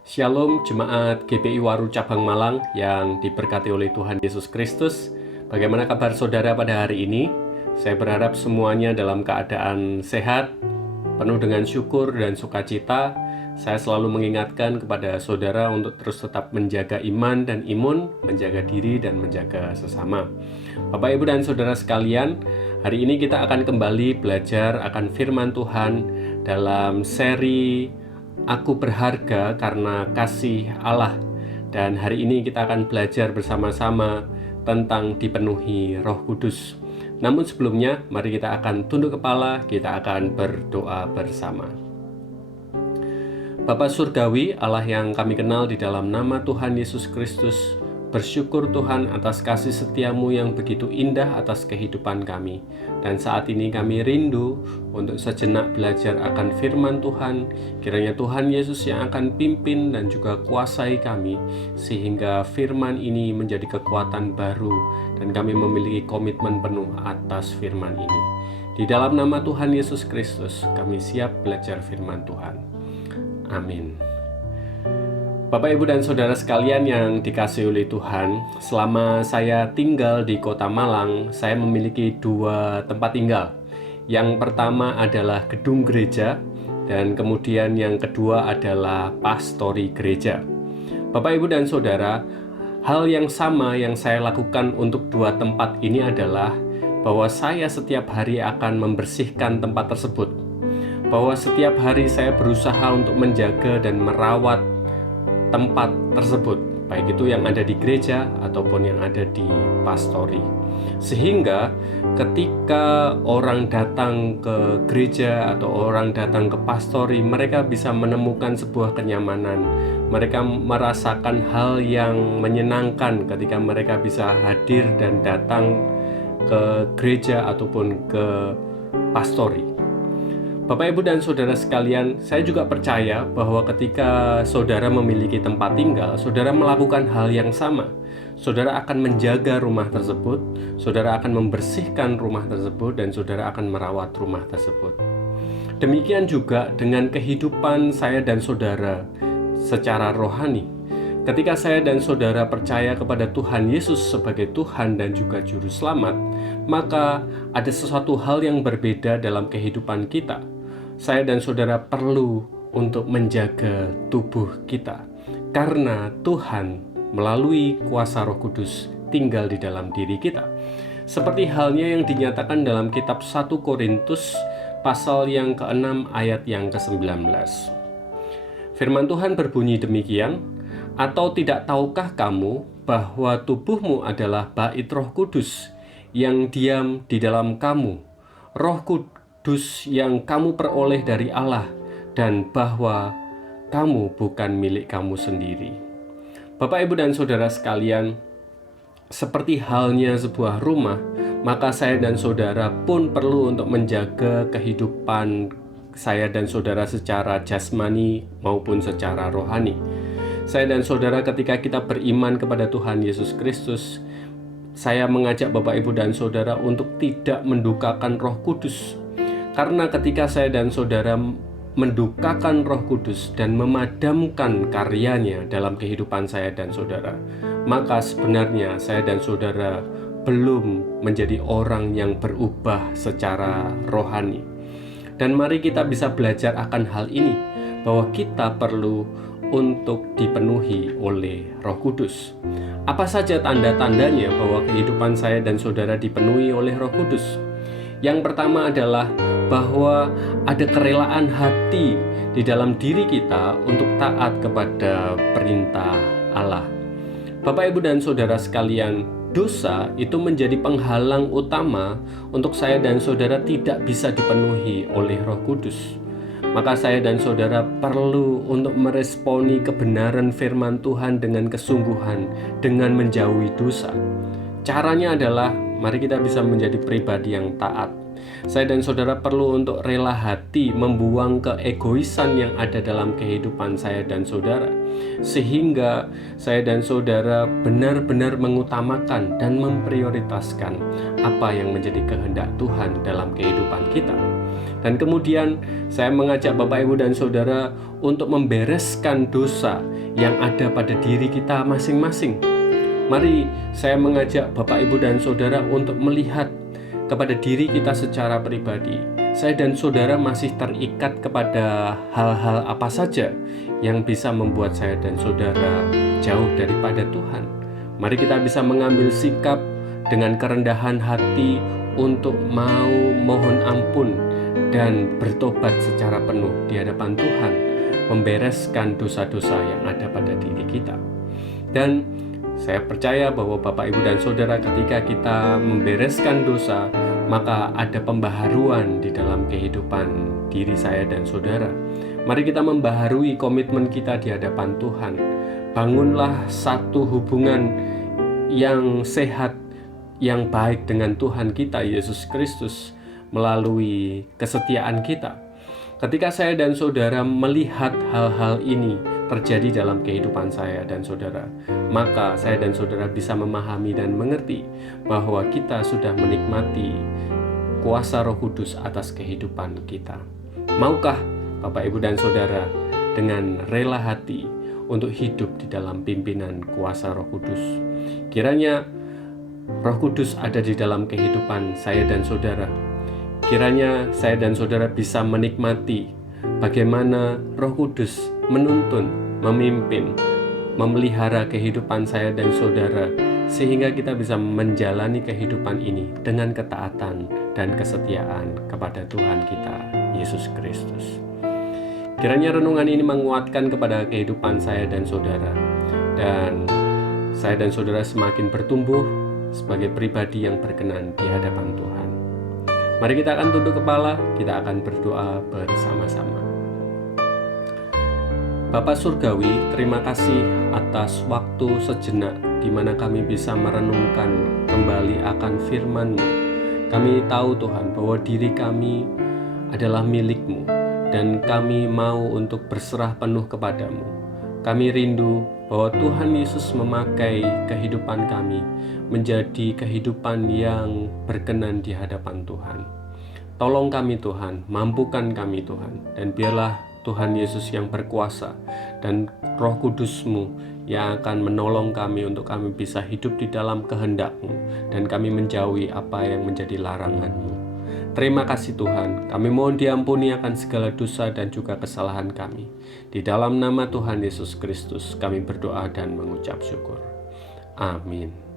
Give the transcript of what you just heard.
Shalom Jemaat GPI Waru Cabang Malang yang diberkati oleh Tuhan Yesus Kristus. Bagaimana kabar saudara pada hari ini? Saya berharap semuanya dalam keadaan sehat, penuh dengan syukur dan sukacita. Saya selalu mengingatkan kepada saudara untuk terus tetap menjaga iman dan imun, menjaga diri dan menjaga sesama. Bapak, Ibu, dan saudara sekalian, hari ini kita akan kembali belajar akan firman Tuhan dalam seri Aku Berharga Karena Kasih Allah. Dan hari ini kita akan belajar bersama-sama tentang dipenuhi Roh Kudus. Namun sebelumnya, mari kita akan tunduk kepala, kita akan berdoa bersama. Bapa Surgawi, Allah yang kami kenal di dalam nama Tuhan Yesus Kristus, bersyukur Tuhan atas kasih setiamu yang begitu indah atas kehidupan kami. Dan saat ini kami rindu untuk sejenak belajar akan firman Tuhan. Kiranya Tuhan Yesus yang akan pimpin dan juga kuasai kami, sehingga firman ini menjadi kekuatan baru dan kami memiliki komitmen penuh atas firman ini. Di dalam nama Tuhan Yesus Kristus, kami siap belajar firman Tuhan. Amin. Bapak, Ibu, dan saudara sekalian yang dikasihi oleh Tuhan, selama saya tinggal di Kota Malang, saya memiliki dua tempat tinggal. Yang pertama adalah gedung gereja, dan kemudian yang kedua adalah pastori gereja. Bapak, Ibu, dan saudara, hal yang sama yang saya lakukan untuk dua tempat ini adalah bahwa saya setiap hari akan membersihkan tempat tersebut. Bahwa setiap hari saya berusaha untuk menjaga dan merawat tempat tersebut, baik itu yang ada di gereja ataupun yang ada di pastori. Sehingga ketika orang datang ke gereja atau orang datang ke pastori, mereka bisa menemukan sebuah kenyamanan. Mereka merasakan hal yang menyenangkan ketika mereka bisa hadir dan datang ke gereja ataupun ke pastori. Bapak, Ibu, dan saudara sekalian, saya juga percaya bahwa ketika saudara memiliki tempat tinggal, saudara melakukan hal yang sama. Saudara akan menjaga rumah tersebut, saudara akan membersihkan rumah tersebut, dan saudara akan merawat rumah tersebut. Demikian juga dengan kehidupan saya dan saudara secara rohani. Ketika saya dan saudara percaya kepada Tuhan Yesus sebagai Tuhan dan juga Juru Selamat, maka ada sesuatu hal yang berbeda dalam kehidupan kita. Saya dan saudara perlu untuk menjaga tubuh kita, karena Tuhan melalui kuasa Roh Kudus tinggal di dalam diri kita. Seperti halnya yang dinyatakan dalam kitab 1 Korintus pasal yang ke-6 ayat yang ke-19. Firman Tuhan berbunyi demikian, "Atau tidak tahukah kamu bahwa tubuhmu adalah bait Roh Kudus yang diam di dalam kamu, Roh Kudus yang kamu peroleh dari Allah, dan bahwa kamu bukan milik kamu sendiri." Bapak, Ibu, dan saudara sekalian, seperti halnya sebuah rumah, maka saya dan saudara pun perlu untuk menjaga kehidupan saya dan saudara secara jasmani maupun secara rohani. Saya dan saudara, ketika kita beriman kepada Tuhan Yesus Kristus, saya mengajak Bapak, Ibu, dan saudara untuk tidak mendukakan Roh Kudus. Karena ketika saya dan saudara mendukakan Roh Kudus dan memadamkan karyanya dalam kehidupan saya dan saudara, maka sebenarnya saya dan saudara belum menjadi orang yang berubah secara rohani. Dan mari kita bisa belajar akan hal ini, bahwa kita perlu untuk dipenuhi oleh Roh Kudus. Apa saja tanda-tandanya bahwa kehidupan saya dan saudara dipenuhi oleh Roh Kudus? Yang pertama adalah bahwa ada kerelaan hati di dalam diri kita untuk taat kepada perintah Allah. Bapak, Ibu, dan saudara sekalian, dosa itu menjadi penghalang utama untuk saya dan saudara tidak bisa dipenuhi oleh Roh Kudus. Maka saya dan saudara perlu untuk meresponi kebenaran firman Tuhan dengan kesungguhan, dengan menjauhi dosa. Caranya adalah, mari kita bisa menjadi pribadi yang taat. Saya dan saudara perlu untuk rela hati membuang keegoisan yang ada dalam kehidupan saya dan saudara, sehingga saya dan saudara benar-benar mengutamakan dan memprioritaskan apa yang menjadi kehendak Tuhan dalam kehidupan kita. Dan kemudian saya mengajak Bapak, Ibu, dan Saudara untuk membereskan dosa yang ada pada diri kita masing-masing. Mari saya mengajak Bapak, Ibu, dan Saudara untuk melihat kepada diri kita secara pribadi. Saya dan saudara masih terikat kepada hal-hal apa saja yang bisa membuat saya dan saudara jauh daripada Tuhan. Mari kita bisa mengambil sikap dengan kerendahan hati untuk mau mohon ampun dan bertobat secara penuh di hadapan Tuhan, membereskan dosa-dosa yang ada pada diri kita. Dan saya percaya bahwa Bapak, Ibu, dan Saudara, ketika kita membereskan dosa, maka ada pembaharuan di dalam kehidupan diri saya dan saudara. Mari kita membaharui komitmen kita di hadapan Tuhan. Bangunlah satu hubungan yang sehat, yang baik dengan Tuhan kita, Yesus Kristus, melalui kesetiaan kita. Ketika saya dan saudara melihat hal-hal ini terjadi dalam kehidupan saya dan saudara, maka saya dan saudara bisa memahami dan mengerti bahwa kita sudah menikmati kuasa Roh Kudus atas kehidupan kita. Maukah Bapak, Ibu, dan Saudara dengan rela hati untuk hidup di dalam pimpinan kuasa Roh Kudus? Kiranya Roh Kudus ada di dalam kehidupan saya dan saudara. Kiranya saya dan saudara bisa menikmati bagaimana Roh Kudus menuntun, memimpin, memelihara kehidupan saya dan saudara, sehingga kita bisa menjalani kehidupan ini dengan ketaatan dan kesetiaan kepada Tuhan kita, Yesus Kristus. Kiranya renungan ini menguatkan kepada kehidupan saya dan saudara, dan saya dan saudara semakin bertumbuh sebagai pribadi yang berkenan di hadapan Tuhan. Mari kita akan tunduk kepala, kita akan berdoa bersama-sama. Bapa Surgawi, terima kasih atas waktu sejenak di mana kami bisa merenungkan kembali akan firman-Mu. Kami tahu Tuhan bahwa diri kami adalah milik-Mu dan kami mau untuk berserah penuh kepadamu. Kami rindu bahwa Tuhan Yesus memakai kehidupan kami menjadi kehidupan yang berkenan di hadapan Tuhan. Tolong kami Tuhan, mampukan kami Tuhan, dan biarlah Tuhan Yesus yang berkuasa dan Roh Kudus-Mu yang akan menolong kami untuk kami bisa hidup di dalam kehendak-Mu dan kami menjauhi apa yang menjadi larangan-Mu. Terima kasih Tuhan, kami mohon diampuni akan segala dosa dan juga kesalahan kami. Di dalam nama Tuhan Yesus Kristus kami berdoa dan mengucap syukur. Amin.